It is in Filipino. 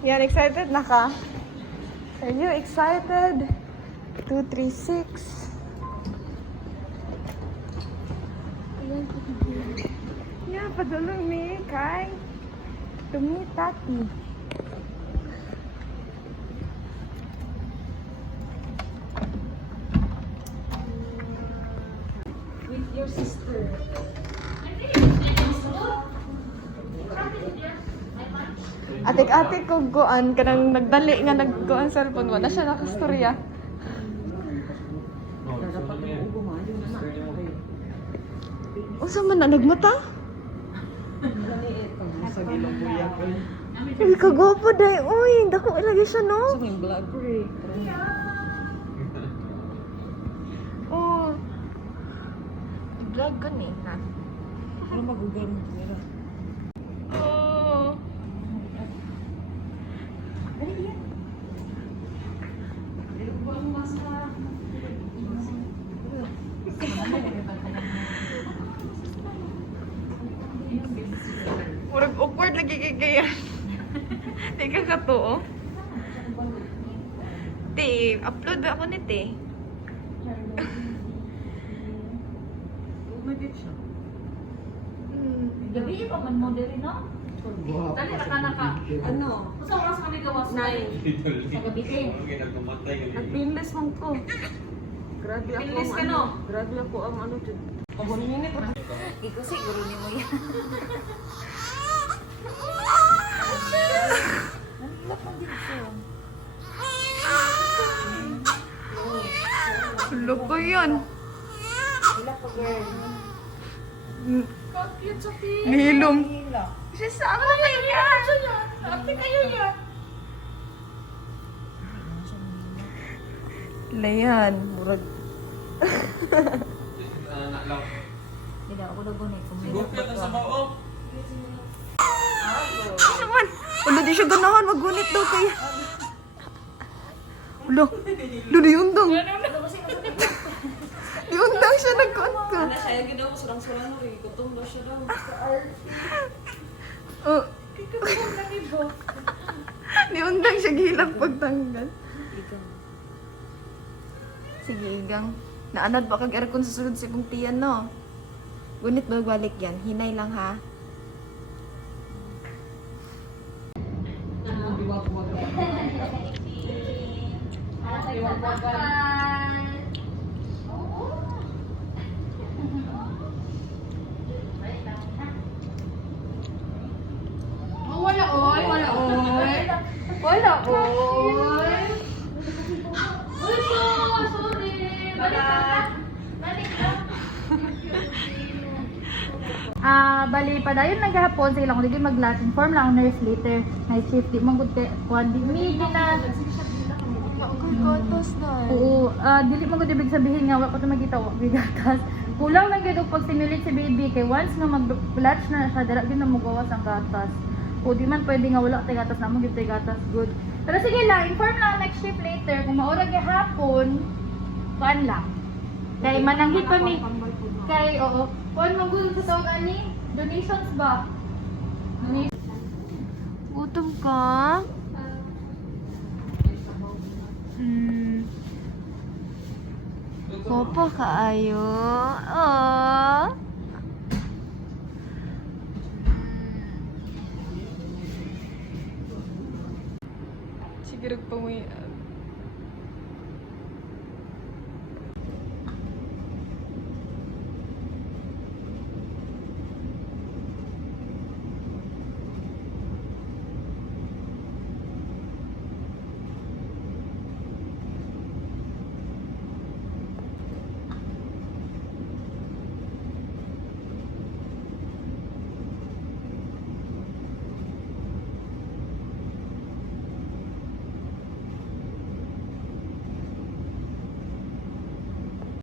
Yan, excited na ka? Are you excited? 236. Yeah, padulong ni kay Tumitati. With your sister. Atik-atik ko goan kanang nagdali nga naggoan sa cellphone wala siya nakastorya. Unsa man na nagmata? Sa gilong buyak. Uy, kagwapo day. Uy, dako ilagay siya, no? Sa may vlog. Oh. Vlog ko ni, ha? Ano mag-google mo nila? Oh. Murag awkward lagi kay kaya. Teka ka to, oh. Te, upload ako ni te. Umedit siya. Gabi pa man mo diri no? Dali ra ka na ka. Ano? Usa oras man ni gawas sa gabi din. Nag-pinless man ko. Grabe ako Pinlis ka, ang no? Grabe ako ang ano. 1 minute. Ikaw siguro ni mo yan. Look ko yun. Wala pa girl. Cute Sophie. Nihilom. Siya sa ako kayo yan. Ate kayo yan. Layan. Murag. Hindi ako na gunay kung may Naman. Ulo, di siya ganahan. Magunit daw kaya. Ulo. Ulo, di undang. Di undang siya nagkuhan ko. Ano siya yung ginawa ko surang-surang mo rin. Gutom daw siya daw. Oh. Di undang siya gilang pagtanggal. Sige, igang. Naanad ba kag aircon sa sulod sa kong tiyan, no? Gunit ba balik yan? Hinay lang, ha? Wala oy, wala oy. Wala, oy. Uy, sorry. Balik ka. Balik ka. Bali pa dayon naghapon sa ilang ko di mag-lunch inform lang nurse later night shift di man gud kuan di mi na Gatas na. oo dili man gud ibig sabihin nga wa pa to magita wa bigatas kulang lang gyud og pag-stimulate si baby kay once nga mag-latch na siya dira gyud na mogawas ang gatas o di man pwede nga wala tay gatas na mo gyud tay gatas good pero sige lang inform lang next shift later kung maura gyapon kuan lang kay mananghit pa mi kay oo kuan mo gud sa tawag ani donations ba Gutom ka? Kopa kaayo. Oh. Siguro pa mo